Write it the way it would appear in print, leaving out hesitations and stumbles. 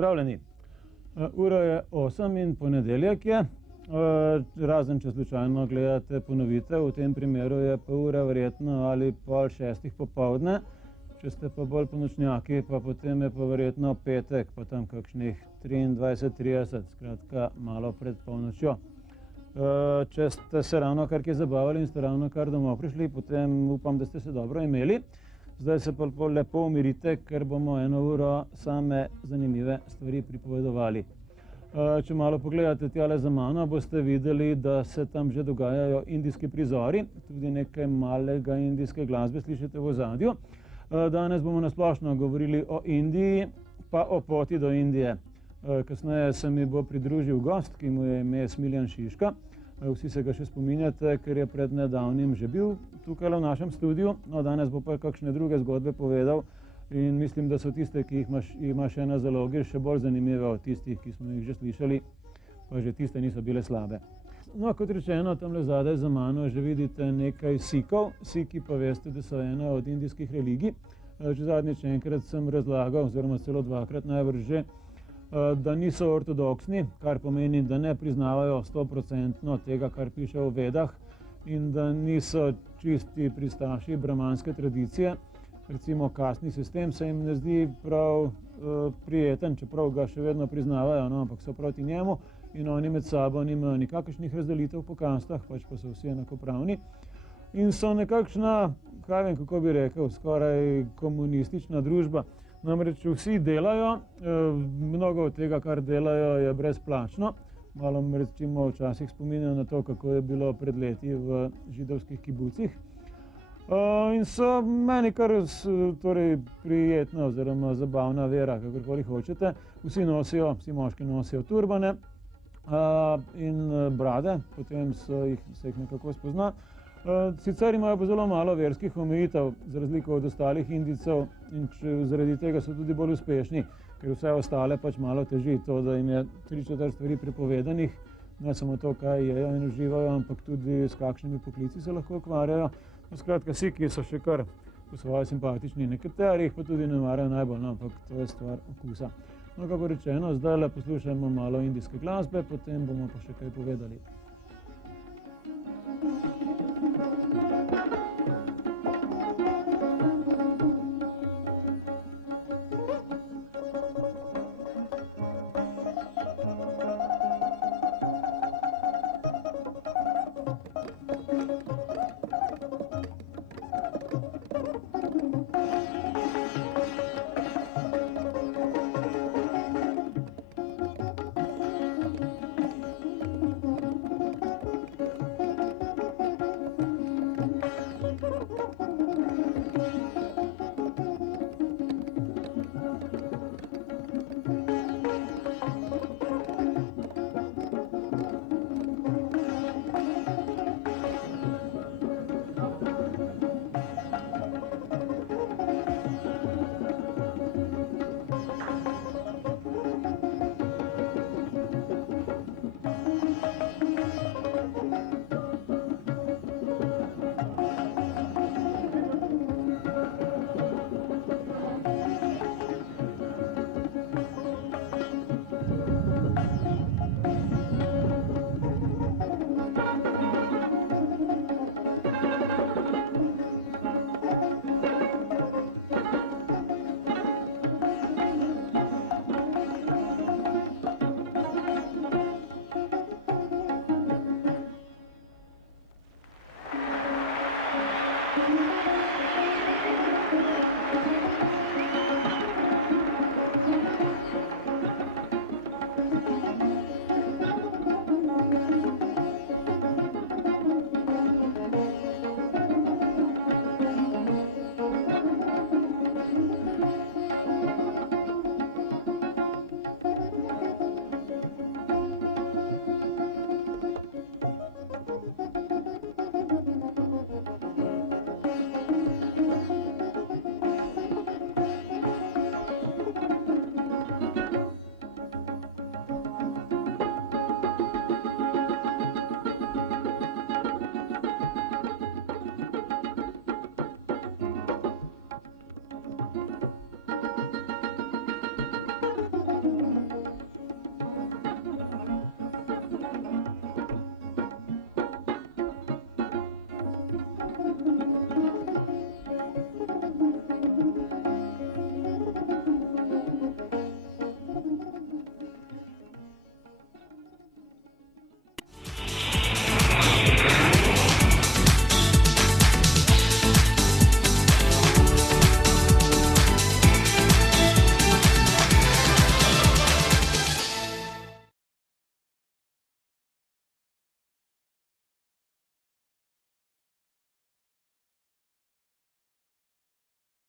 Pozdravljeni. Ura je 8 in ponedeljek je, razen če slučajno gledate ponovitev, v tem primeru je pa ura verjetno ali pol 6 popoldne, če ste pa bolj ponočnjaki, pa potem je pa verjetno petek, pa tam kakšnih 23:30, skratka malo pred polnočjo. Če ste se ravno kar kje zabavali in ste ravno kar domov prišli, potem upam, da ste se dobro imeli. Zdaj se pa lepo umirite, ker bomo 1 uro same zanimive stvari pripovedovali. Če malo pogledate tjale za mano, boste videli, da se tam že dogajajo indijski prizori, tudi nekaj malega indijske glasbe slišite v ozadju. Danes bomo nasplošno govorili o Indiji, pa o poti do Indije. Kasneje se mi bo pridružil gost, ki mu je ime Smiljan Šiška. Vsi se ga še spominjate, ker je pred nedavnim že bil tukaj v našem studiu. No, danes bo pa kakšne druge zgodbe povedal in mislim, da so tiste, ki jih ima še na zalogi, še bolj zanimive od tistih, ki smo jih že slišali, pa že tiste niso bile slabe. No, kot rečeno, tamle zadaj za mano že vidite nekaj Sikhov. Sikhi pa veste, da so ena od indijskih religij. Že zadnjič enkrat sem razlagal, oziroma celo dvakrat najbrž že, da niso ortodoksni, kar pomeni, da ne priznavajo 100% tega, kar piše v Vedah, in da niso čisti pristaši brahmanske tradicije. Recimo kastni sistem se jim ne zdi prav prijeten, čeprav ga še vedno priznavajo, no, ampak so proti njemu in oni med sabo nimajo nikakršnih razdelitev po kastah, pač pa so vsi enakopravni. In so nekakšna, kaj vem, kako bi rekel, skoraj komunistična družba. Namreč vsi delajo, mnogo od tega, kar delajo, je brezplačno. Malo recimo včasih spominjajo na to, kako je bilo pred leti v židovskih kibucih. In so meni kar prijetna oziroma zabavna vera, kakorkoli hočete. Vsi moški nosijo turbane in brade, potem se jih nekako spozna. Sicer imajo pa zelo malo verskih omejitev, za razliko od ostalih Indijcev, in zaradi tega so tudi bolj uspešni, ker vse ostale pač malo teži to, da jim je 3/4 stvari prepovedanih, ne samo to, kaj jejo in uživajo, ampak tudi s kakšnimi poklici se lahko ukvarjajo. Skratka, Sikhi so še kar po svoje simpatični, nekateri jih pa tudi ne marajo najbolj, ampak to je stvar okusa. No, kako rečeno, zdaj poslušajmo malo indijske glasbe, potem bomo pa še kaj povedali.